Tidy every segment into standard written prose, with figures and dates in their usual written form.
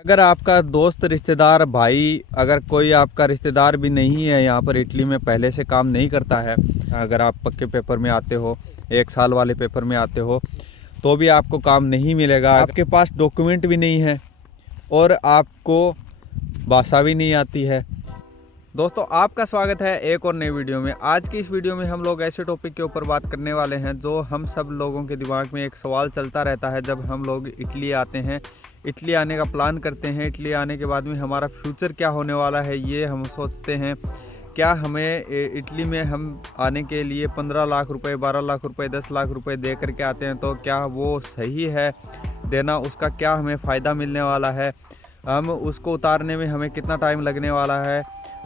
अगर आपका दोस्त रिश्तेदार भाई, अगर कोई आपका रिश्तेदार भी नहीं है यहाँ पर इटली में, पहले से काम नहीं करता है, अगर आप पक्के पेपर में आते हो, 1 साल वाले पेपर में आते हो, तो भी आपको काम नहीं मिलेगा। आपके पास डॉक्यूमेंट भी नहीं है और आपको भाषा भी नहीं आती है। दोस्तों, आपका स्वागत है एक और नई वीडियो में। आज की इस वीडियो में हम लोग ऐसे टॉपिक के ऊपर बात करने वाले हैं जो हम सब लोगों के दिमाग में एक सवाल चलता रहता है जब हम लोग इटली आते हैं, इटली आने का प्लान करते हैं। इटली आने के बाद में हमारा फ्यूचर क्या होने वाला है ये हम सोचते हैं। क्या हमें इटली में हम आने के लिए 15 लाख रुपए, 12 लाख रुपए, 10 लाख रुपए दे करके आते हैं, तो क्या वो सही है देना? उसका क्या हमें फ़ायदा मिलने वाला है? हम उसको उतारने में हमें कितना टाइम लगने वाला है?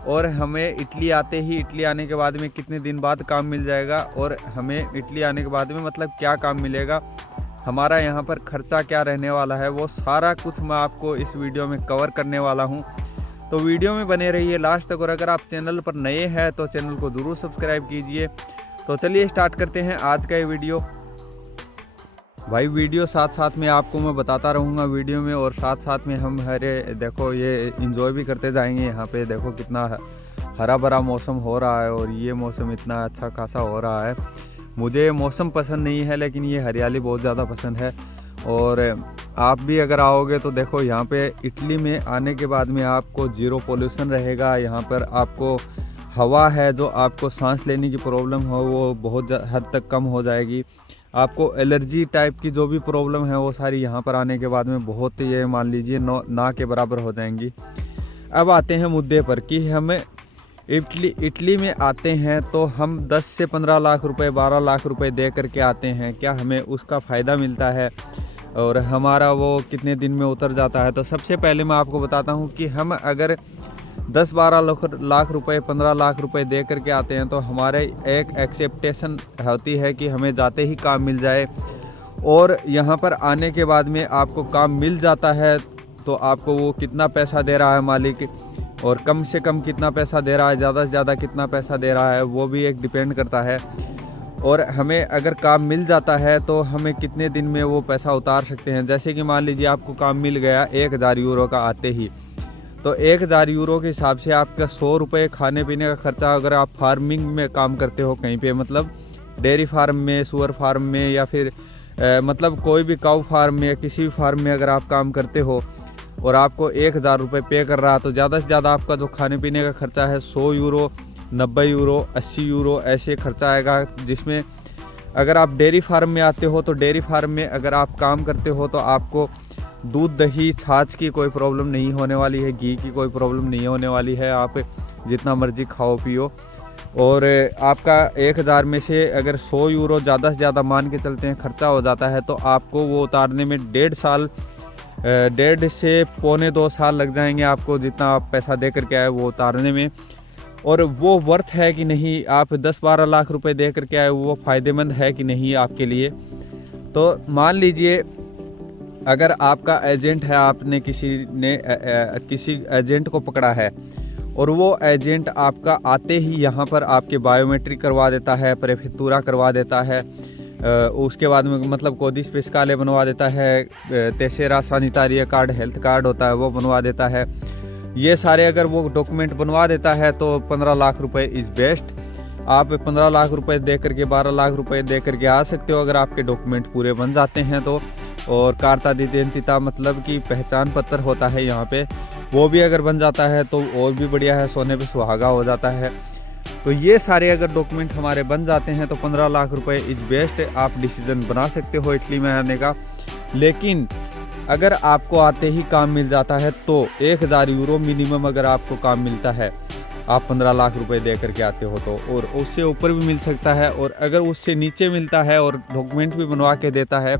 और हमें इटली आते ही, इटली आने के बाद में कितने दिन बाद काम मिल जाएगा? और हमें इटली आने के बाद में मतलब क्या काम मिलेगा? हमारा यहाँ पर ख़र्चा क्या रहने वाला है? वो सारा कुछ मैं आपको इस वीडियो में कवर करने वाला हूँ, तो वीडियो में बने रहिए लास्ट तक। और अगर आप चैनल पर नए हैं तो चैनल को ज़रूर सब्सक्राइब कीजिए। तो चलिए स्टार्ट करते हैं आज का ये वीडियो। भाई वीडियो साथ साथ में आपको मैं बताता रहूँगा वीडियो में, और साथ साथ में हम देखो ये इंजॉय भी करते जाएंगे। यहाँ पे देखो कितना हरा भरा मौसम हो रहा है, और ये मौसम इतना अच्छा खासा हो रहा है। मुझे मौसम पसंद नहीं है, लेकिन ये हरियाली बहुत ज़्यादा पसंद है। और आप भी अगर आओगे तो देखो यहाँ पे इटली में आने के बाद में आपको ज़ीरो पोल्यूशन रहेगा। यहाँ पर आपको हवा है, जो आपको सांस लेने की प्रॉब्लम हो वो बहुत हद तक कम हो जाएगी। आपको एलर्जी टाइप की जो भी प्रॉब्लम है वो सारी यहाँ पर आने के बाद में बहुत, ये मान लीजिए ना के बराबर हो जाएंगी। अब आते हैं मुद्दे पर कि हमें इटली में आते हैं तो हम 10 से 15 लाख रुपए, 12 लाख रुपए दे करके आते हैं। क्या हमें उसका फ़ायदा मिलता है और हमारा वो कितने दिन में उतर जाता है? तो सबसे पहले मैं आपको बताता हूँ कि हम अगर 10-12 लाख रुपए, 15 लाख रुपए दे करके आते हैं तो हमारे एक एक्सेप्टेशन होती है कि हमें जाते ही काम मिल जाए। और यहाँ पर आने के बाद में आपको काम मिल जाता है तो आपको वो कितना पैसा दे रहा है मालिक, और कम से कम कितना पैसा दे रहा है, ज़्यादा से ज़्यादा कितना पैसा दे रहा है, वो भी एक डिपेंड करता है। और हमें अगर काम मिल जाता है तो हमें कितने दिन में वो पैसा उतार सकते हैं। जैसे कि मान लीजिए आपको काम मिल गया 1000 यूरो का आते ही, तो 1000 यूरो के हिसाब से आपका 100 रुपये खाने पीने का खर्चा। अगर आप फार्मिंग में काम करते हो कहीं पे, मतलब डेयरी फार्म में, सुअर फार्म में, या फिर मतलब कोई भी काऊ फार्म में या किसी भी फार्म में अगर आप काम करते हो और आपको 1000 रुपये पे कर रहा, तो ज़्यादा से ज़्यादा आपका जो खाने पीने का खर्चा है 100 यूरो, 90 यूरो, 80 यूरो ऐसे खर्चा आएगा। जिसमें अगर आप डेयरी फार्म में आते हो तो डेयरी फार्म में अगर आप काम करते हो तो आपको दूध, दही, छाछ की कोई प्रॉब्लम नहीं होने वाली है, घी की कोई प्रॉब्लम नहीं होने वाली है। आप जितना मर्जी खाओ पियो। और आपका 1000 में से अगर 100 यूरो ज़्यादा से ज़्यादा मान के चलते हैं खर्चा हो जाता है, तो आपको वो उतारने में 1.5 से पौने 2 साल लग जाएंगे आपको, जितना आप पैसा दे करके आए वो उतारने में। और वो वर्थ है कि नहीं, आप 10-12 लाख रुपए दे करके आए, वो फ़ायदेमंद है कि नहीं आपके लिए? तो मान लीजिए अगर आपका एजेंट है, आपने किसी एजेंट को पकड़ा है, और वो एजेंट आपका आते ही यहाँ पर आपके बायोमेट्रिक करवा देता है, प्रेफेक्तूरा करवा देता है, उसके बाद में मतलब कोदिस फिस्काले बनवा देता है, तेसेरा सैनिटारी कार्ड, हेल्थ कार्ड होता है वो बनवा देता है। ये सारे अगर वो डॉक्यूमेंट बनवा देता है तो 15 लाख रुपए इज़ बेस्ट। आप 15 लाख रुपए दे करके, 12 लाख रुपए दे करके आ सकते हो अगर आपके डॉक्यूमेंट पूरे बन जाते हैं तो। और कार्ता दिदेंतिता मतलब कि पहचान पत्र होता है यहाँ पे, वो भी अगर बन जाता है तो और भी बढ़िया है, सोने पे सुहागा हो जाता है। तो ये सारे अगर डॉक्यूमेंट हमारे बन जाते हैं तो 15 लाख रुपए इज़ बेस्ट। आप डिसीजन बना सकते हो इटली में आने का। लेकिन अगर आपको आते ही काम मिल जाता है तो 1000 यूरो मिनिमम अगर आपको काम मिलता है, आप 15 लाख रुपए दे करके आते हो तो, और उससे ऊपर भी मिल सकता है। और अगर उससे नीचे मिलता है और डॉक्यूमेंट भी बनवा के देता है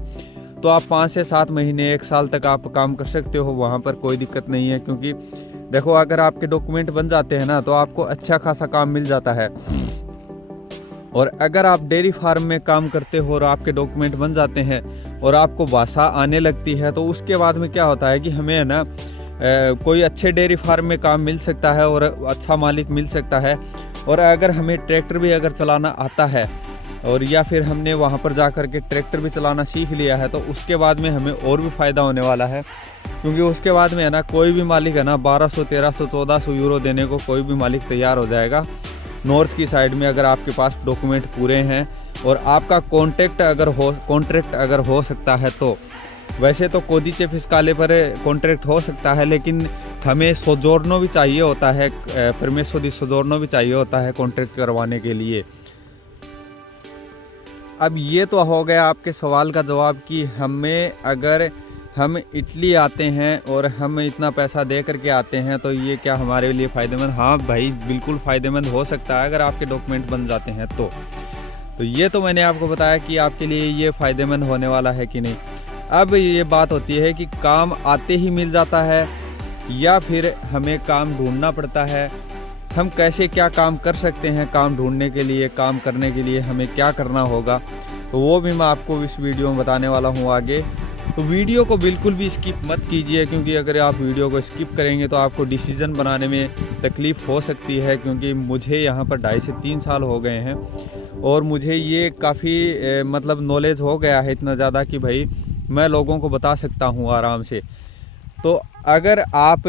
तो आप 5 से 7 महीने, 1 साल तक आप काम कर सकते हो, वहाँ पर कोई दिक्कत नहीं है। क्योंकि देखो अगर आपके डॉक्यूमेंट बन जाते हैं ना तो आपको अच्छा खासा काम मिल जाता है। और अगर आप डेयरी फार्म में काम करते हो और आपके डॉक्यूमेंट बन जाते हैं और आपको भाषा आने लगती है, तो उसके बाद में क्या होता है कि हमें है ना कोई अच्छे डेयरी फार्म में काम मिल सकता है और अच्छा मालिक मिल सकता है। और अगर हमें ट्रैक्टर भी अगर चलाना आता है और या फिर हमने वहाँ पर जा कर के ट्रैक्टर भी चलाना सीख लिया है, तो उसके बाद में हमें और भी फ़ायदा होने वाला है। क्योंकि उसके बाद में है ना, कोई भी मालिक है ना 1200, 1300, 1400 यूरो देने को कोई भी मालिक तैयार हो जाएगा नॉर्थ की साइड में, अगर आपके पास डॉक्यूमेंट पूरे हैं और आपका कॉन्ट्रैक्ट अगर हो सकता है तो। वैसे तो कोदिचे फिस्काले पर कॉन्ट्रैक्ट हो सकता है, लेकिन हमें सोजोर्नो भी चाहिए होता है, परमेसो दी सोजोर्नो भी चाहिए होता है कॉन्ट्रैक्ट करवाने के लिए। अब ये तो हो गया आपके सवाल का जवाब कि अगर हम इटली आते हैं और हम इतना पैसा दे करके आते हैं तो ये क्या हमारे लिए फ़ायदेमंद। हाँ भाई, बिल्कुल फ़ायदेमंद हो सकता है अगर आपके डॉक्यूमेंट बन जाते हैं तो ये तो मैंने आपको बताया कि आपके लिए ये फ़ायदेमंद होने वाला है कि नहीं। अब ये बात होती है कि काम आते ही मिल जाता है या फिर हमें काम ढूंढना पड़ता है। हम कैसे क्या काम कर सकते हैं, काम ढूंढने के लिए, काम करने के लिए हमें क्या करना होगा, तो वो भी मैं आपको इस वीडियो में बताने वाला हूँ आगे। तो वीडियो को बिल्कुल भी स्किप मत कीजिए, क्योंकि अगर आप वीडियो को स्किप करेंगे तो आपको डिसीज़न बनाने में तकलीफ़ हो सकती है। क्योंकि मुझे यहाँ पर 2.5 से 3 साल हो गए हैं और मुझे ये काफ़ी मतलब नॉलेज हो गया है इतना ज़्यादा कि भाई मैं लोगों को बता सकता हूँ आराम से। तो अगर आप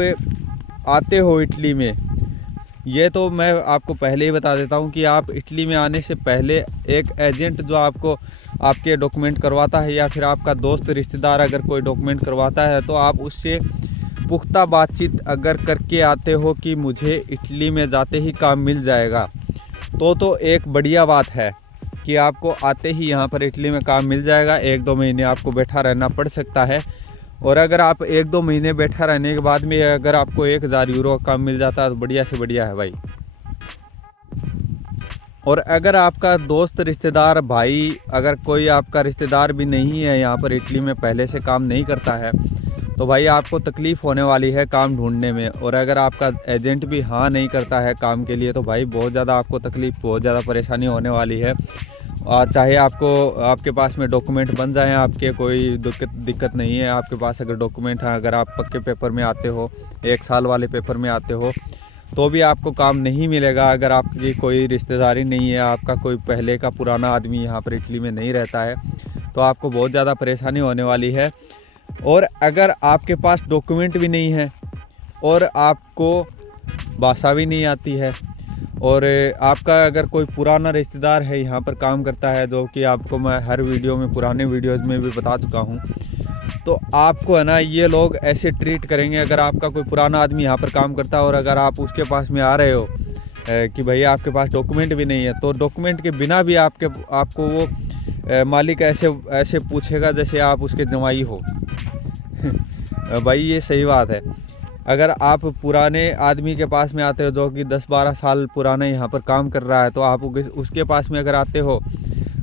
आते हो इटली में, ये तो मैं आपको पहले ही बता देता हूँ कि आप इटली में आने से पहले एक एजेंट जो आपके डॉक्यूमेंट करवाता है, या फिर आपका दोस्त रिश्तेदार अगर कोई डॉक्यूमेंट करवाता है, तो आप उससे पुख्ता बातचीत अगर करके आते हो कि मुझे इटली में जाते ही काम मिल जाएगा, तो एक बढ़िया बात है कि आपको आते ही यहाँ पर इटली में काम मिल जाएगा। 1-2 महीने आपको बैठा रहना पड़ सकता है, और अगर आप 1-2 महीने बैठा रहने के बाद में अगर आपको 1000 यूरो काम मिल जाता है तो बढ़िया से बढ़िया है भाई। और अगर आपका दोस्त रिश्तेदार भाई, अगर कोई आपका रिश्तेदार भी नहीं है यहाँ पर इटली में, पहले से काम नहीं करता है, तो भाई आपको तकलीफ़ होने वाली है काम ढूंढने में। और अगर आपका एजेंट भी हाँ नहीं करता है काम के लिए, तो भाई बहुत ज़्यादा आपको तकलीफ़, बहुत ज़्यादा परेशानी होने वाली है। चाहे आपके पास में डॉक्यूमेंट बन जाएं, आपके कोई दिक्कत नहीं है। आपके पास अगर डॉक्यूमेंट है, अगर आप पक्के पेपर में आते हो, 1 साल वाले पेपर में आते हो, तो भी आपको काम नहीं मिलेगा। अगर आपकी कोई रिश्तेदारी नहीं है, आपका कोई पहले का पुराना आदमी यहाँ पर इटली में नहीं रहता है, तो आपको बहुत ज़्यादा परेशानी होने वाली है। और अगर आपके पास डॉक्यूमेंट भी नहीं है और आपको भाषा भी नहीं आती है, और आपका अगर कोई पुराना रिश्तेदार है यहाँ पर काम करता है, जो कि आपको मैं हर वीडियो में, पुराने वीडियोज़ में भी बता चुका हूँ, तो आपको है ना ये लोग ऐसे ट्रीट करेंगे। अगर आपका कोई पुराना आदमी यहाँ पर काम करता है और अगर आप उसके पास में आ रहे हो कि भाई आपके पास डॉक्यूमेंट भी नहीं है, तो डॉक्यूमेंट के बिना भी आपको वो मालिक ऐसे पूछेगा जैसे आप उसके जमाई हो। भाई ये सही बात है। अगर आप पुराने आदमी के पास में आते हो जो कि 10-12 साल पुराने यहाँ पर काम कर रहा है, तो आप उसके पास में अगर आते हो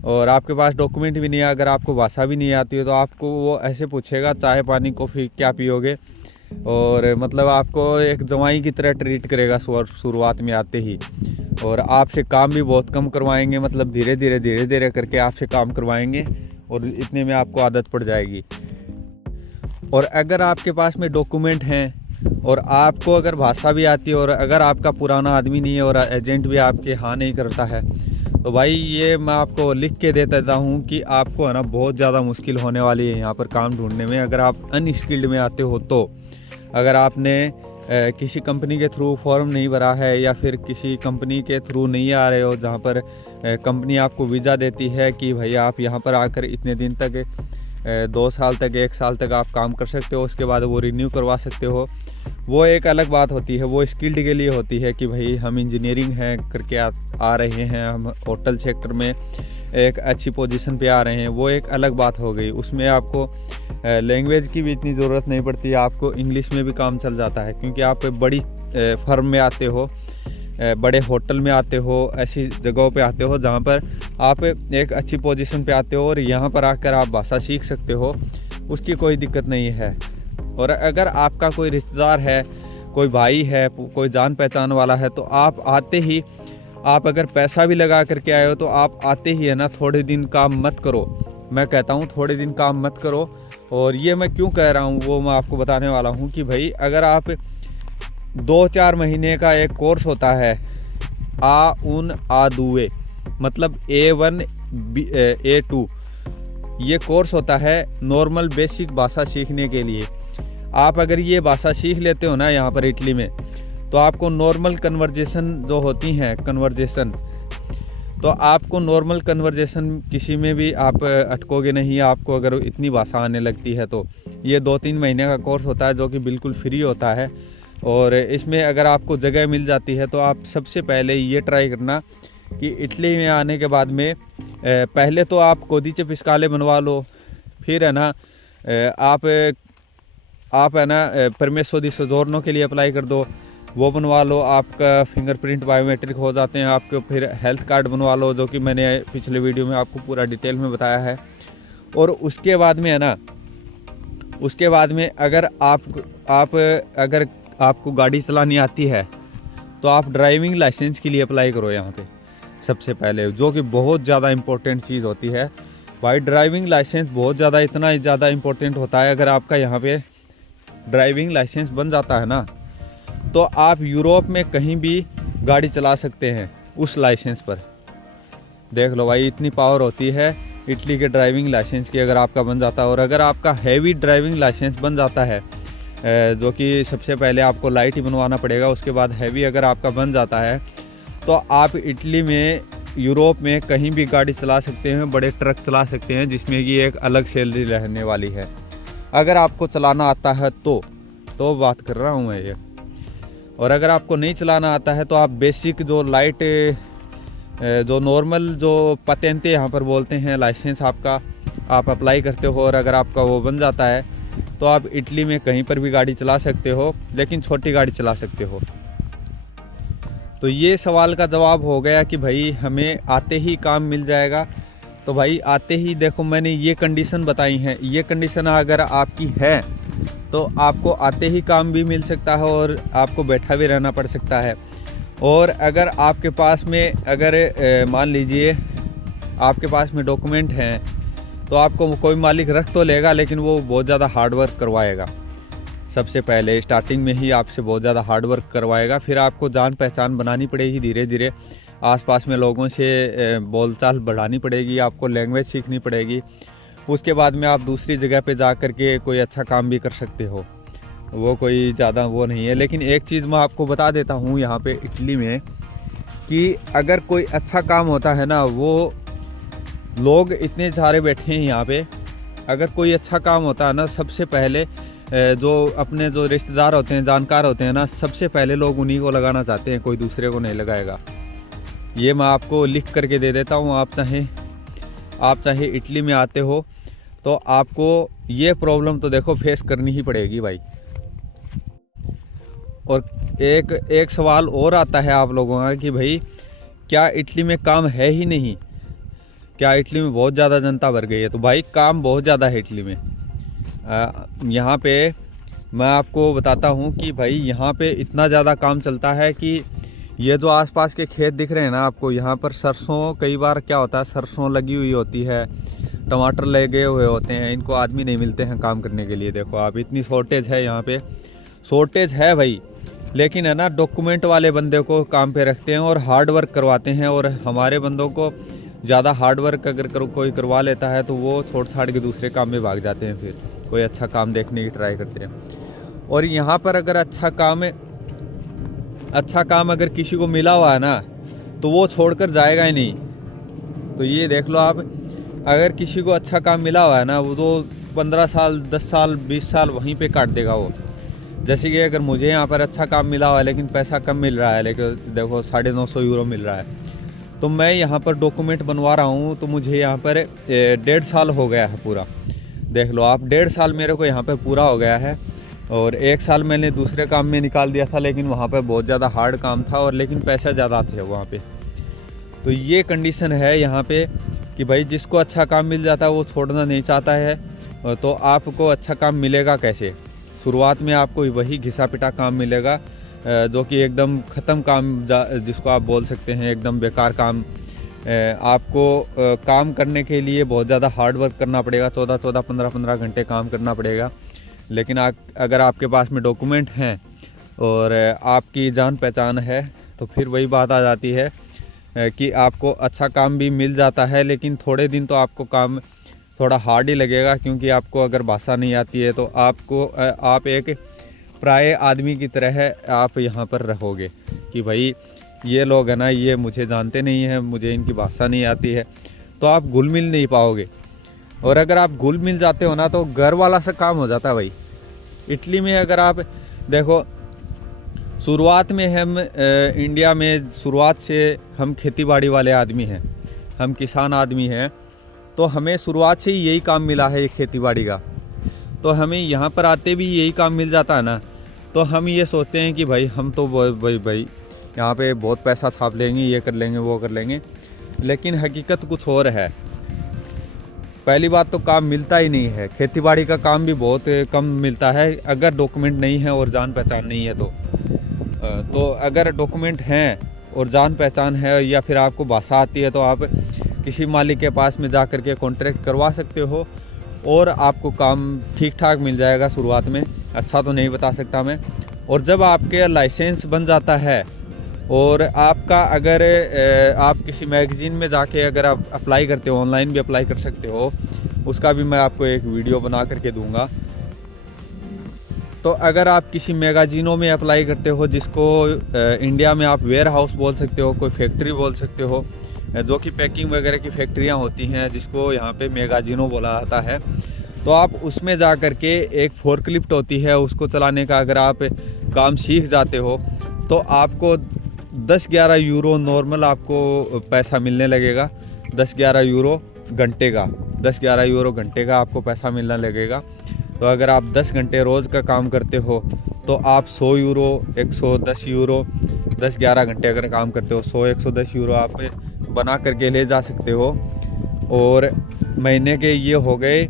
और आपके पास डॉक्यूमेंट भी नहीं है, अगर आपको भाषा भी नहीं आती है, तो आपको वो ऐसे पूछेगा चाय पानी कॉफ़ी क्या पियोगे, और मतलब आपको एक जवाई की तरह ट्रीट करेगा शुरुआत में आते ही। और आपसे काम भी बहुत कम करवाएंगे, मतलब धीरे धीरे करके आपसे काम करवाएंगे और इतने में आपको आदत पड़ जाएगी। और अगर आपके पास में डॉक्यूमेंट हैं और आपको अगर भाषा भी आती है और अगर आपका पुराना आदमी नहीं है और एजेंट भी आपके हाँ नहीं करता है, तो भाई ये मैं आपको लिख के दे देता हूँ कि आपको है ना बहुत ज़्यादा मुश्किल होने वाली है यहाँ पर काम ढूंढने में। अगर आप अनस्किल्ड में आते हो, तो अगर आपने किसी कंपनी के थ्रू फॉर्म नहीं भरा है या फिर किसी कंपनी के थ्रू नहीं आ रहे हो जहाँ पर कंपनी आपको वीज़ा देती है कि भाई आप यहाँ पर आकर इतने दिन तक 2 साल तक 1 साल तक आप काम कर सकते हो, उसके बाद वो रिन्यू करवा सकते हो, वो एक अलग बात होती है। वो स्किल्ड के लिए होती है कि भाई हम इंजीनियरिंग हैं करके आ रहे हैं, हम होटल सेक्टर में एक अच्छी पोजीशन पे आ रहे हैं, वो एक अलग बात हो गई। उसमें आपको लैंग्वेज की भी इतनी ज़रूरत नहीं पड़ती, आपको इंग्लिश में भी काम चल जाता है, क्योंकि आप बड़ी फर्म में आते हो, बड़े होटल में आते हो, ऐसी जगहों पे आते हो जहाँ पर आप एक अच्छी पोजीशन पे आते हो और यहाँ पर आकर आप भाषा सीख सकते हो, उसकी कोई दिक्कत नहीं है। और अगर आपका कोई रिश्तेदार है, कोई भाई है, कोई जान पहचान वाला है, तो आप आते ही, आप अगर पैसा भी लगा करके आए हो, तो आप आते ही है ना थोड़े दिन काम मत करो। मैं कहता हूँ थोड़े दिन काम मत करो। और ये मैं क्यों कह रहा हूँ वो मैं आपको बताने वाला हूँ कि भाई अगर आप 2-4 महीने का एक कोर्स होता है आ उन आ दुए, मतलब A1 A2 ये कोर्स होता है नॉर्मल बेसिक भाषा सीखने के लिए। आप अगर ये भाषा सीख लेते हो ना यहाँ पर इटली में, तो आपको नॉर्मल कन्वर्जेशन जो होती हैं कन्वर्जेशन, तो आपको नॉर्मल कन्वर्जेशन किसी में भी आप अटकोगे नहीं। आपको अगर इतनी भाषा आने लगती है तो ये 2-3 महीने का कोर्स होता है जो कि बिल्कुल फ्री होता है। और इसमें अगर आपको जगह मिल जाती है तो आप सबसे पहले ये ट्राई करना कि इटली में आने के बाद में पहले तो आप कोदिचे फिस्काले बनवा लो, फिर है ना आप है ना परमेसो दी सोजोर्नो के लिए अप्लाई कर दो, वो बनवा लो। आपका फिंगरप्रिंट बायोमेट्रिक हो जाते हैं आपके। फिर हेल्थ कार्ड बनवा लो, जो कि मैंने पिछले वीडियो में आपको पूरा डिटेल में बताया है। और उसके बाद में है ना, उसके बाद में अगर अगर आपको गाड़ी चलानी आती है तो आप ड्राइविंग लाइसेंस के लिए अप्लाई करो यहाँ पे सबसे पहले, जो कि बहुत ज़्यादा इम्पोर्टेंट चीज़ होती है भाई। ड्राइविंग लाइसेंस बहुत ज़्यादा, इतना ज़्यादा इम्पोर्टेंट होता है। अगर आपका यहाँ पे ड्राइविंग लाइसेंस बन जाता है ना, तो आप यूरोप में कहीं भी गाड़ी चला सकते हैं उस लाइसेंस पर। देख लो भाई, इतनी पावर होती है इटली के ड्राइविंग लाइसेंस की अगर आपका बन जाता है। और अगर आपका हैवी ड्राइविंग लाइसेंस बन जाता है, जो कि सबसे पहले आपको लाइट ही बनवाना पड़ेगा, उसके बाद हैवी अगर आपका बन जाता है, तो आप इटली में यूरोप में कहीं भी गाड़ी चला सकते हैं, बड़े ट्रक चला सकते हैं, जिसमें कि एक अलग सैलरी रहने वाली है अगर आपको चलाना आता है तो बात कर रहा हूँ मैं ये। और अगर आपको नहीं चलाना आता है तो आप बेसिक जो लाइट जो नॉर्मल जो पतेंते यहाँ पर बोलते हैं लाइसेंस आपका, आप अप्लाई करते हो। और अगर आपका वो बन जाता है तो आप इटली में कहीं पर भी गाड़ी चला सकते हो, लेकिन छोटी गाड़ी चला सकते हो। तो ये सवाल का जवाब हो गया कि भाई हमें आते ही काम मिल जाएगा। तो भाई आते ही देखो, मैंने ये कंडीशन बताई हैं, ये कंडीशन अगर आपकी है तो आपको आते ही काम भी मिल सकता है और आपको बैठा भी रहना पड़ सकता है। और अगर आपके पास में अगर मान लीजिए आपके पास में डॉक्यूमेंट हैं, तो आपको कोई मालिक रख तो लेगा, लेकिन वो बहुत ज़्यादा हार्ड वर्क करवाएगा। सबसे पहले स्टार्टिंग में ही आपसे बहुत ज़्यादा हार्ड वर्क करवाएगा। फिर आपको जान पहचान बनानी पड़ेगी, धीरे धीरे आसपास में लोगों से बोलचाल बढ़ानी पड़ेगी, आपको लैंग्वेज सीखनी पड़ेगी। उसके बाद में आप दूसरी जगह पे जा कर के कोई अच्छा काम भी कर सकते हो, वो कोई ज़्यादा वो नहीं है। लेकिन एक चीज़ मैं आपको बता देता हूँ यहाँ पे इटली में, कि अगर कोई अच्छा काम होता है ना, वो लोग इतने सारे बैठे हैं यहाँ पे, अगर कोई अच्छा काम होता है ना, सबसे पहले जो अपने जो रिश्तेदार होते हैं, जानकार होते हैं ना, सबसे पहले लोग उन्हीं को लगाना चाहते हैं, कोई दूसरे को नहीं लगाएगा। ये मैं आपको लिख करके दे देता हूँ। आप चाहे इटली में आते हो तो आपको ये प्रॉब्लम तो देखो फेस करनी ही पड़ेगी भाई। और एक सवाल और आता है आप लोगों का कि भाई क्या इटली में काम है ही नहीं, क्या इटली में बहुत ज़्यादा जनता भर गई है? तो भाई काम बहुत ज़्यादा है इटली में। यहाँ पे मैं आपको बताता हूँ कि भाई यहाँ पे इतना ज़्यादा काम चलता है कि ये जो आसपास के खेत दिख रहे हैं ना आपको, यहाँ पर सरसों, कई बार क्या होता है सरसों लगी हुई होती है, टमाटर लगे हुए होते हैं, इनको आदमी नहीं मिलते हैं काम करने के लिए। देखो आप, इतनी शॉर्टेज है यहाँ पे, शॉर्टेज है भाई। लेकिन है ना, डॉक्यूमेंट वाले बंदे को काम पे रखते हैं और हार्ड वर्क करवाते हैं। और हमारे बंदों को ज़्यादा हार्ड वर्क अगर कोई करवा लेता है तो वो छोड़ छाड़ के दूसरे काम में भाग जाते हैं, फिर कोई अच्छा काम देखने की ट्राई करते हैं। और यहाँ पर अगर अच्छा काम अगर किसी को मिला हुआ है ना, तो वो छोड़कर जाएगा ही नहीं। तो ये देख लो आप, अगर किसी को अच्छा काम मिला हुआ है ना, वो तो 15 साल 10 साल 20 साल वहीं पे काट देगा वो। जैसे कि अगर मुझे यहाँ पर अच्छा काम मिला हुआ है लेकिन पैसा कम मिल रहा है, लेकिन देखो 950 यूरो मिल रहा है, तो मैं यहाँ पर डॉक्यूमेंट बनवा रहा हूँ, तो मुझे यहाँ पर 1.5 साल हो गया है पूरा। देख लो आप, 1.5 साल मेरे को यहाँ पर पूरा हो गया है। और 1 साल मैंने दूसरे काम में निकाल दिया था, लेकिन वहाँ पर बहुत ज़्यादा हार्ड काम था और लेकिन पैसा ज़्यादा थे वहाँ पे। तो ये कंडीशन है यहाँ पे कि भाई जिसको अच्छा काम मिल जाता है वो छोड़ना नहीं चाहता है। तो आपको अच्छा काम मिलेगा कैसे? शुरुआत में आपको वही घिसा पिटा काम मिलेगा, जो कि एकदम ख़त्म काम, जिसको आप बोल सकते हैं एकदम बेकार काम। आपको काम करने के लिए बहुत ज़्यादा हार्ड वर्क करना पड़ेगा, 14-14, 15-15 घंटे काम करना पड़ेगा। लेकिन अगर आपके पास में डॉक्यूमेंट हैं और आपकी जान पहचान है, तो फिर वही बात आ जाती है कि आपको अच्छा काम भी मिल जाता है, लेकिन थोड़े दिन तो आपको काम थोड़ा हार्ड ही लगेगा, क्योंकि आपको अगर भाषा नहीं आती है तो आप एक पराये आदमी की तरह आप यहाँ पर रहोगे कि भाई ये लोग हैं ना, ये मुझे जानते नहीं हैं, मुझे इनकी भाषा नहीं आती है, तो आप घुल मिल नहीं पाओगे। और अगर आप घुल मिल जाते हो ना तो घर वाला सा काम हो जाता है भाई। इटली में अगर आप देखो, शुरुआत में हम इंडिया में शुरुआत से हम खेतीबाड़ी वाले आदमी हैं, हम किसान आदमी हैं, तो हमें शुरुआत से ही यही काम मिला है, ये खेतीबाड़ी का। तो हमें यहाँ पर आते भी यही काम मिल जाता है ना, तो हम ये सोचते हैं कि भाई हम तो भाई यहाँ पे बहुत पैसा छाप लेंगे, ये कर लेंगे, वो कर लेंगे, लेकिन हकीकत कुछ और है। पहली बात तो काम मिलता ही नहीं है, खेतीबाड़ी का काम भी बहुत कम मिलता है अगर डॉक्यूमेंट नहीं है और जान पहचान नहीं है तो अगर डॉक्यूमेंट हैं और जान पहचान है या फिर आपको भाषा आती है तो आप किसी मालिक के पास में जा कर के कॉन्ट्रैक्ट करवा सकते हो और आपको काम ठीक ठाक मिल जाएगा शुरुआत में। अच्छा तो नहीं बता सकता मैं। और जब आपके लाइसेंस बन जाता है और आपका अगर आप किसी मैगज़ीन में जाके अगर आप अप्लाई करते हो, ऑनलाइन भी अप्लाई कर सकते हो, उसका भी मैं आपको एक वीडियो बना करके दूंगा। तो अगर आप किसी मैगज़ीनों में अप्लाई करते हो, जिसको इंडिया में आप वेयर हाउस बोल सकते हो, कोई फैक्ट्री बोल सकते हो, जो कि पैकिंग वगैरह की फैक्ट्रियां होती हैं, जिसको यहाँ पे मैगज़ीनों बोला जाता है, तो आप उसमें जा कर के एक फोर्कलिफ्ट होती है, उसको चलाने का अगर आप काम सीख जाते हो तो आपको 10-11 यूरो नॉर्मल आपको पैसा मिलने लगेगा। 10-11 यूरो घंटे का, 10-11 यूरो घंटे का आपको पैसा मिलने लगेगा। तो अगर आप 10 घंटे रोज़ का काम करते हो तो आप 100 यूरो, 110 यूरो, 10-11 घंटे अगर काम करते हो 100-110 यूरो आप बना करके ले जा सकते हो। और महीने के ये हो गए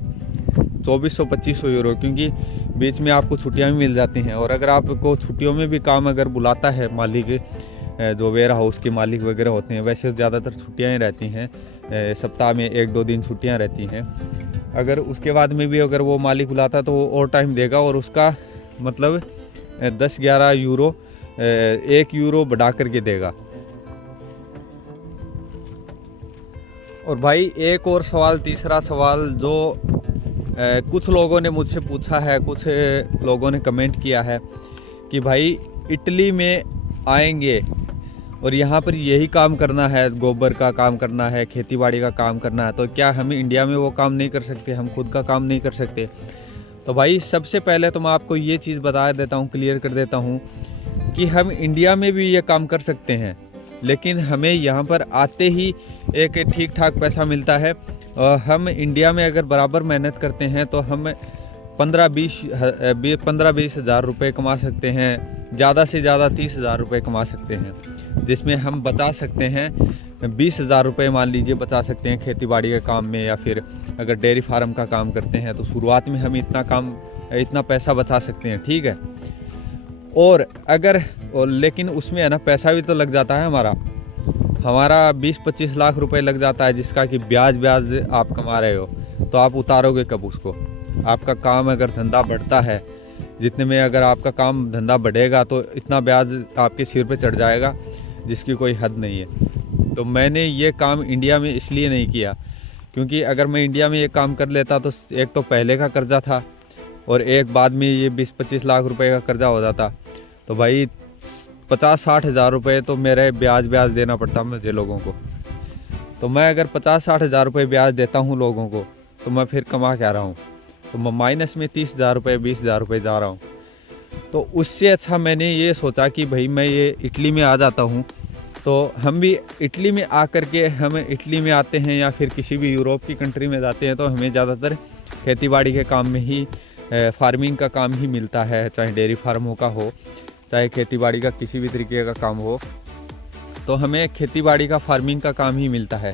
2400-2500 यूरो, क्योंकि बीच में आपको छुट्टियां भी मिल जाती हैं। और अगर आपको छुट्टियों में भी काम अगर बुलाता है मालिक, जो वेयर हाउस के मालिक वगैरह होते हैं, वैसे ज़्यादातर छुट्टियां ही रहती हैं, सप्ताह में 1-2 दिन छुट्टियां रहती हैं। अगर उसके बाद में भी अगर वो मालिक बुलाता है तो वो और टाइम देगा और उसका मतलब 10-11 यूरो 1 यूरो बढ़ा करके देगा। और भाई एक और सवाल, तीसरा सवाल जो कुछ लोगों ने मुझसे पूछा है, कुछ लोगों ने कमेंट किया है कि भाई इटली में आएंगे और यहाँ पर यही काम करना है, गोबर का काम करना है, खेतीबाड़ी का काम करना है, तो क्या हम इंडिया में वो काम नहीं कर सकते, हम खुद का काम नहीं कर सकते? तो भाई सबसे पहले तो मैं आपको ये चीज़ बता देता हूँ, क्लियर कर देता हूँ कि हम इंडिया में भी ये काम कर सकते हैं, लेकिन हमें यहाँ पर आते ही एक ठीक ठाक पैसा मिलता है। हम इंडिया में अगर बराबर मेहनत करते हैं तो हम 15-20 हज़ार रुपये कमा सकते हैं, ज़्यादा से ज़्यादा 30 हज़ार रुपये कमा सकते हैं, जिसमें हम बचा सकते हैं 20 हज़ार रुपये मान लीजिए बचा सकते हैं खेतीबाड़ी के काम में, या फिर अगर डेयरी फार्म का काम करते हैं तो शुरुआत में हम इतना पैसा बचा सकते हैं, ठीक है। और लेकिन उसमें है ना पैसा भी तो लग जाता है, हमारा 20-25 लाख रुपए लग जाता है, जिसका कि ब्याज आप कमा रहे हो, तो आप उतारोगे कब उसको? आपका काम अगर धंधा बढ़ता है, जितने में अगर आपका काम धंधा बढ़ेगा तो इतना ब्याज आपके सिर पे चढ़ जाएगा जिसकी कोई हद नहीं है। तो मैंने ये काम इंडिया में इसलिए नहीं किया क्योंकि अगर मैं इंडिया में ये काम कर लेता तो एक तो पहले का कर्जा था और एक बाद में ये 20-25 लाख रुपए का कर्जा हो जाता, तो भाई 50-60 हज़ार रुपये तो मेरे ब्याज देना पड़ता मुझे लोगों को। तो मैं अगर 50-60 हज़ार रुपये ब्याज देता हूँ लोगों को तो मैं फिर कमा क्या रहा हूँ? तो मैं माइनस में 30 हज़ार रुपये 20 हज़ार रुपये जा रहा हूँ। तो उससे अच्छा मैंने ये सोचा कि भाई मैं ये इटली में आ जाता हूँ, तो हम भी इटली में आकर के हम इटली में आते हैं या फिर किसी भी यूरोप की कंट्री में जाते हैं तो हमें ज़्यादातर खेतीबाड़ी के काम में ही फार्मिंग का काम ही मिलता है, चाहे डेयरी फार्मों का हो, चाहे खेतीबाड़ी का किसी भी तरीके का काम हो, तो हमें खेतीबाड़ी का फार्मिंग का काम ही मिलता है,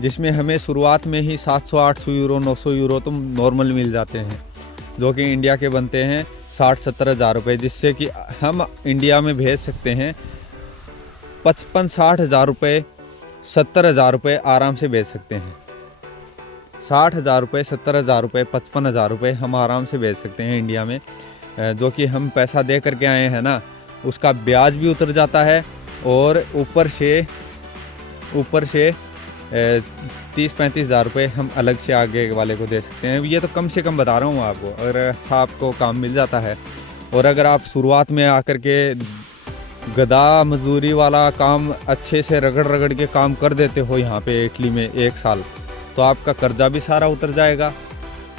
जिसमें हमें शुरुआत में ही 700-800 यूरो 900 यूरो तो नॉर्मल मिल जाते हैं, जो कि इंडिया के बनते हैं 60-70 हज़ार रुपये, जिससे कि हम इंडिया में भेज सकते हैं 55-60 हज़ार रुपये 70 हज़ार रुपये आराम से भेज सकते हैं। 60 हज़ार रुपये 70 हज़ार रुपये 55 हज़ार रुपये हम आराम से भेज सकते हैं इंडिया में, जो कि हम पैसा दे करके आए हैं ना, उसका ब्याज भी उतर जाता है और ऊपर से ऊपर से 30-35 हज़ार रुपये हम अलग से आगे वाले को दे सकते हैं। ये तो कम से कम बता रहा हूँ आपको, अगर अच्छा आपको काम मिल जाता है। और अगर आप शुरुआत में आकर के गधा मजदूरी वाला काम अच्छे से रगड़ रगड़ के काम कर देते हो यहाँ पे इटली में 1 साल, तो आपका कर्जा भी सारा उतर जाएगा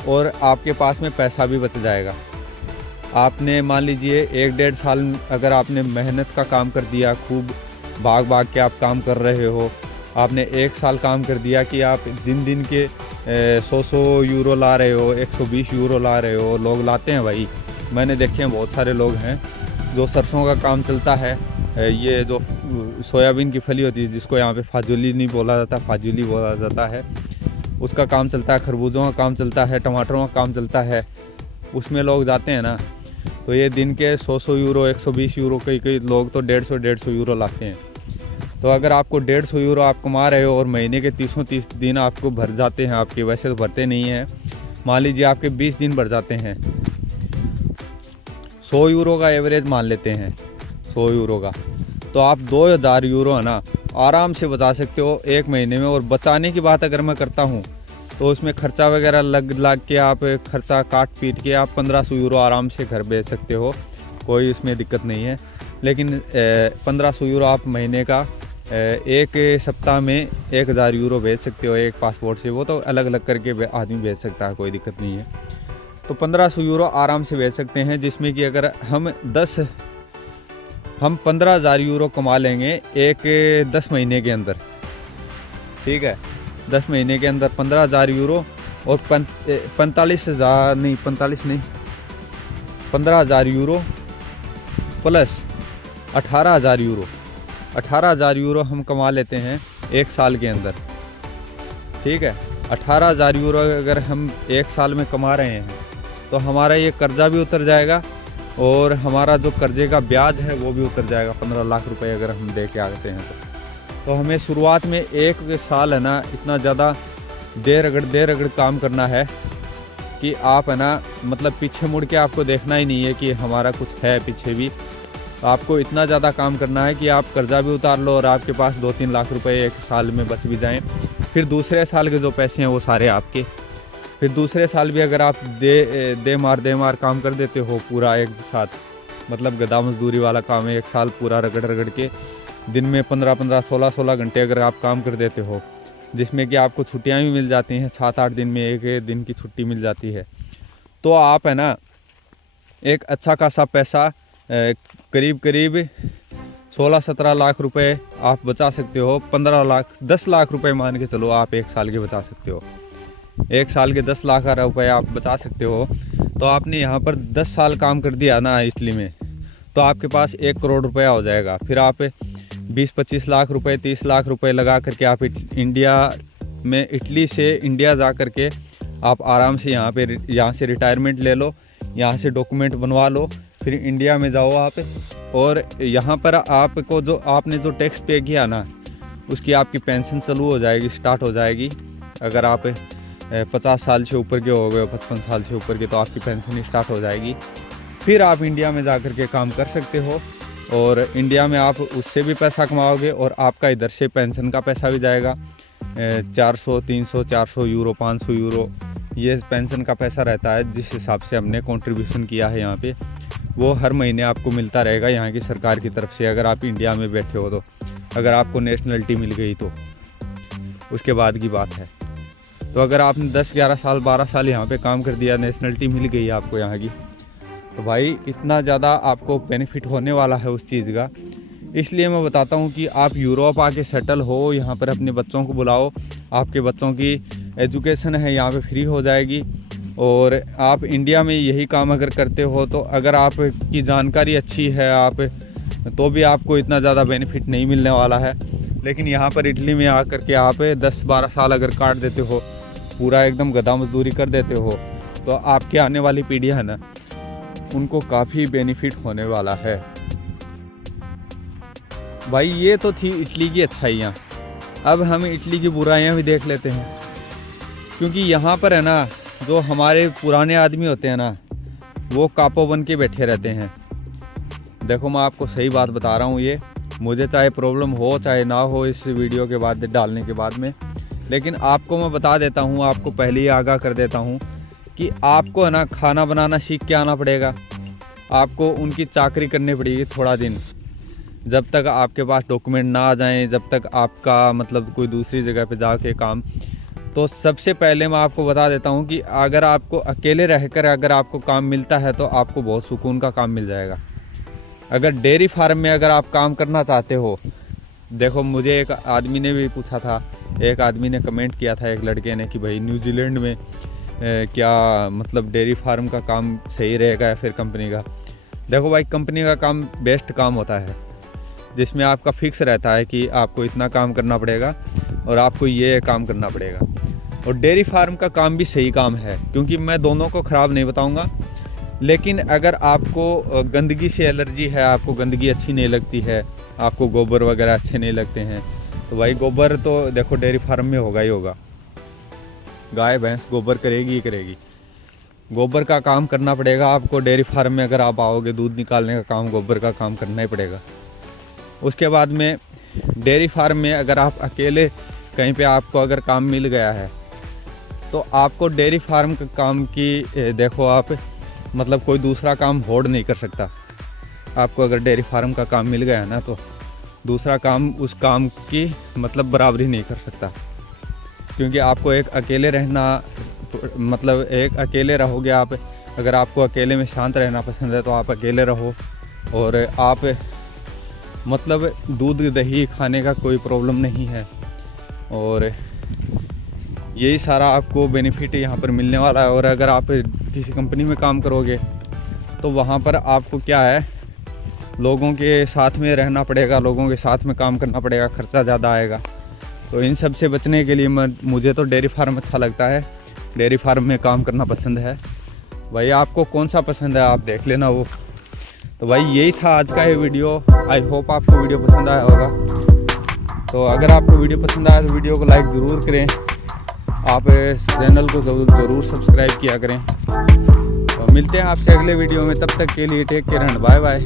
और आपके पास में पैसा भी बच जाएगा। आपने मान लीजिए 1-1.5 साल अगर आपने मेहनत का काम कर दिया, खूब भाग भाग के आप काम कर रहे हो, आपने 1 साल काम कर दिया कि आप दिन दिन के 100 यूरो ला रहे हो, 120 यूरो ला रहे हो। लोग लाते हैं भाई, मैंने देखे हैं, बहुत सारे लोग हैं जो सरसों का काम चलता है, ये जो सोयाबीन की फली होती है जिसको यहाँ पे फाजुली नहीं बोला जाता, फाजुली बोला जाता है, उसका काम चलता है, खरबूजों का काम चलता है, टमाटरों का काम चलता है, उसमें लोग जाते हैं ना। तो ये दिन के 100 यूरो, 120 यूरो, कई लोग तो 150 यूरो लाते हैं। तो अगर आपको 150 यूरो आप कमा रहे हो और महीने के 30 दिन आपको भर जाते हैं, आपके वैसे तो भरते नहीं हैं, मान लीजिए आपके 20 दिन भर जाते हैं, 100 यूरो का एवरेज मान लेते हैं, 100 यूरो का, तो आप 2000 यूरो है ना आराम से बचा सकते हो 1 महीने में। और बचाने की बात अगर मैं करता हूँ तो उसमें खर्चा वगैरह लग के आप खर्चा काट पीट के आप 1500 यूरो आराम से घर भेज सकते हो, कोई इसमें दिक्कत नहीं है। लेकिन 1500 यूरो आप महीने का एक सप्ताह में 1000 यूरो भेज सकते हो एक पासपोर्ट से, वो तो अलग अलग करके आदमी भेज सकता है, कोई दिक्कत नहीं है। तो 1500 यूरो आराम से भेज सकते हैं, जिसमें कि अगर हम 15,000 यूरो कमा लेंगे 10 महीने के अंदर, ठीक है, 10 महीने के अंदर 15,000 यूरो और 15,000 यूरो प्लस 18,000 यूरो, 18,000 यूरो हम कमा लेते हैं 1 साल के अंदर, ठीक है। 18,000 यूरो अगर हम 1 साल में कमा रहे हैं तो हमारा ये कर्जा भी उतर जाएगा और हमारा जो कर्जे का ब्याज है वो भी उतर जाएगा। 15 लाख रुपए अगर हम दे के आते हैं तो हमें शुरुआत में 1 साल है ना इतना ज़्यादा दे रगड़ काम करना है कि आप है ना मतलब पीछे मुड़ के आपको देखना ही नहीं है कि हमारा कुछ है पीछे भी। आपको इतना ज़्यादा काम करना है कि आप कर्जा भी उतार लो और आपके पास 2-3 लाख रुपए 1 साल में बच भी जाएं। फिर दूसरे साल के जो पैसे हैं वो सारे आपके। फिर दूसरे साल भी अगर आप दे मार काम कर देते हो पूरा एक साथ, मतलब गधा मजदूरी वाला काम है, 1 साल पूरा रगड़ के दिन में 15-15, 16-16 घंटे अगर आप काम कर देते हो, जिसमें कि आपको छुट्टियां भी मिल जाती हैं, 7-8 दिन में 1 दिन की छुट्टी मिल जाती है, तो आप है ना एक अच्छा खासा पैसा करीब 16-17 लाख रुपए आप बचा सकते हो। 10 लाख रुपए मान के चलो आप 1 साल के बचा सकते हो। 1 साल के 10 लाख रुपए आप बचा सकते हो। तो आपने यहाँ पर 10 साल काम कर दिया ना इटली में, तो आपके पास 1 करोड़ रुपया हो जाएगा। फिर आप 20-25 लाख रुपए, 30 लाख रुपए लगा करके आप इटली से इंडिया जा करके आप आराम से यहाँ से रिटायरमेंट ले लो, यहाँ से डॉक्यूमेंट बनवा लो, फिर इंडिया में जाओ आप, और यहाँ पर आपको जो आपने जो टैक्स पे किया ना उसकी आपकी पेंशन चालू हो जाएगी, स्टार्ट हो जाएगी। अगर आप 50 साल से ऊपर के हो गए, 55 साल से ऊपर के, तो आपकी पेंशन स्टार्ट हो जाएगी। फिर आप इंडिया में जा कर के काम कर सकते हो और इंडिया में आप उससे भी पैसा कमाओगे और आपका इधर से पेंशन का पैसा भी जाएगा। 400, 300, 400 यूरो, 500 यूरो ये पेंशन का पैसा रहता है, जिस हिसाब से हमने कंट्रीब्यूशन किया है यहाँ पे, वो हर महीने आपको मिलता रहेगा यहाँ की सरकार की तरफ से। अगर आप इंडिया में बैठे हो तो, अगर आपको नेशनलिटी मिल गई तो उसके बाद की बात है। तो अगर आपने 10-11 साल, 12 साल यहाँ पे काम कर दिया, नेशनलिटी मिल गई आपको यहाँ की, तो भाई इतना ज़्यादा आपको बेनिफिट होने वाला है उस चीज़ का। इसलिए मैं बताता हूँ कि आप यूरोप आके सेटल हो, यहाँ पर अपने बच्चों को बुलाओ, आपके बच्चों की एजुकेशन है यहाँ पे फ्री हो जाएगी। और आप इंडिया में यही काम अगर करते हो तो अगर आपकी जानकारी अच्छी है आप तो भी आपको इतना ज़्यादा बेनिफिट नहीं मिलने वाला है। लेकिन यहाँ पर इटली में आकर के आप 10-12 साल अगर काट देते हो, पूरा एकदम गधा मजदूरी कर देते हो, तो आपके आने वाली पीढ़ी है ना उनको काफ़ी बेनिफिट होने वाला है। भाई ये तो थी इटली की अच्छाइयाँ। अब हम इटली की बुराइयाँ भी देख लेते हैं, क्योंकि यहाँ पर है ना जो हमारे पुराने आदमी होते हैं ना वो कापो बन के बैठे रहते हैं। देखो मैं आपको सही बात बता रहा हूँ, ये मुझे चाहे प्रॉब्लम हो चाहे ना हो इस वीडियो के बाद डालने के बाद में, लेकिन आपको मैं बता देता हूँ, आपको पहले ही आगाह कर देता हूँ कि आपको है ना खाना बनाना सीख के आना पड़ेगा। आपको उनकी चाकरी करनी पड़ेगी थोड़ा दिन, जब तक आपके पास डॉक्यूमेंट ना आ जाएं, जब तक आपका मतलब कोई दूसरी जगह पे जाके काम। तो सबसे पहले मैं आपको बता देता हूँ कि अगर आपको अकेले रहकर अगर आपको काम मिलता है तो आपको बहुत सुकून का काम मिल जाएगा। अगर डेयरी फार्म में अगर आप काम करना चाहते हो, देखो मुझे एक आदमी ने भी पूछा था, एक आदमी ने कमेंट किया था, एक लड़के ने, कि भाई न्यूजीलैंड में क्या मतलब डेयरी फार्म का काम सही रहेगा या फिर कंपनी का। देखो भाई, कंपनी का काम बेस्ट काम होता है, जिसमें आपका फिक्स रहता है कि आपको इतना काम करना पड़ेगा और आपको ये काम करना पड़ेगा। और डेयरी फार्म का काम भी सही काम है, क्योंकि मैं दोनों को ख़राब नहीं बताऊंगा। लेकिन अगर आपको गंदगी से एलर्जी है, आपको गंदगी अच्छी नहीं लगती है, आपको गोबर वगैरह अच्छे नहीं लगते हैं, तो भाई गोबर तो देखो डेयरी फार्म में होगा ही होगा। गाय भैंस गोबर करेगी ही करेगी, गोबर का काम करना पड़ेगा आपको। डेयरी फार्म में अगर आप आओगे, दूध निकालने का काम, गोबर का काम करना ही पड़ेगा। उसके बाद में डेयरी फार्म में अगर आप अकेले कहीं पे आपको अगर काम मिल गया है, तो आपको डेयरी फार्म के काम की देखो आप मतलब कोई दूसरा काम होल्ड नहीं कर सकता। आपको अगर डेयरी फार्म का काम मिल गया है ना, तो दूसरा काम उस काम की मतलब बराबरी नहीं कर सकता, क्योंकि आपको एक अकेले रहना मतलब एक अकेले रहोगे आप। अगर आपको अकेले में शांत रहना पसंद है तो आप अकेले रहो, और आप मतलब दूध दही खाने का कोई प्रॉब्लम नहीं है, और यही सारा आपको बेनिफिट यहाँ पर मिलने वाला है। और अगर आप किसी कंपनी में काम करोगे तो वहाँ पर आपको क्या है, लोगों के साथ में रहना पड़ेगा, लोगों के साथ में काम करना पड़ेगा, खर्चा ज़्यादा आएगा। तो इन सब से बचने के लिए मुझे तो डेयरी फार्म अच्छा लगता है, डेयरी फार्म में काम करना पसंद है। भाई आपको कौन सा पसंद है आप देख लेना वो। तो भाई यही था आज का ये वीडियो। आई होप आपको वीडियो पसंद आया होगा। तो अगर आपको वीडियो पसंद आया तो वीडियो को लाइक ज़रूर करें, आप चैनल को ज़रूर सब्सक्राइब किया करें। तो मिलते हैं आपसे अगले वीडियो में, तब तक के लिए take care and bye bye.